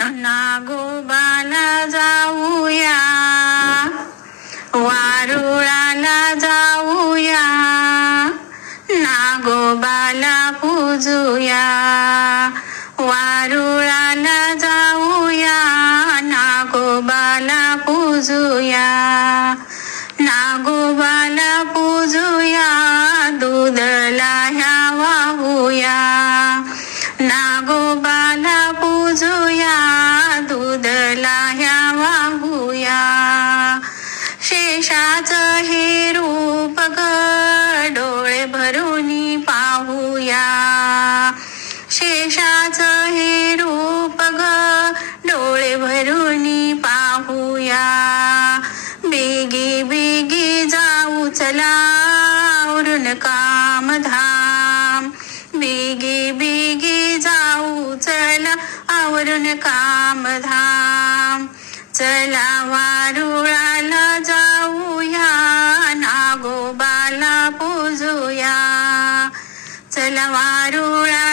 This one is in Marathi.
नागोबाला जाऊया, वारुळाला जाऊया, नागोबाला पूजूया, वारुळाला जाऊया, नागोबाला पूजूया, नागोबाला पूजूया, दूध लाह्या वाहूया, नागोबाला पूजूया, दूध लाह्या वाहूया. शेषाचं हे रूप ग, डोळे भरून पाहूया, शेषाचं हे रूप ग, डोळे भरून पाहूया. बेगी बेगी जाऊ चला, आवरून कामधाम, बेगी बेगी जाऊ चला, आवरून कामधाम. चला वारुळाला जाऊया, नागोबाला पूजूया, चला वारुळा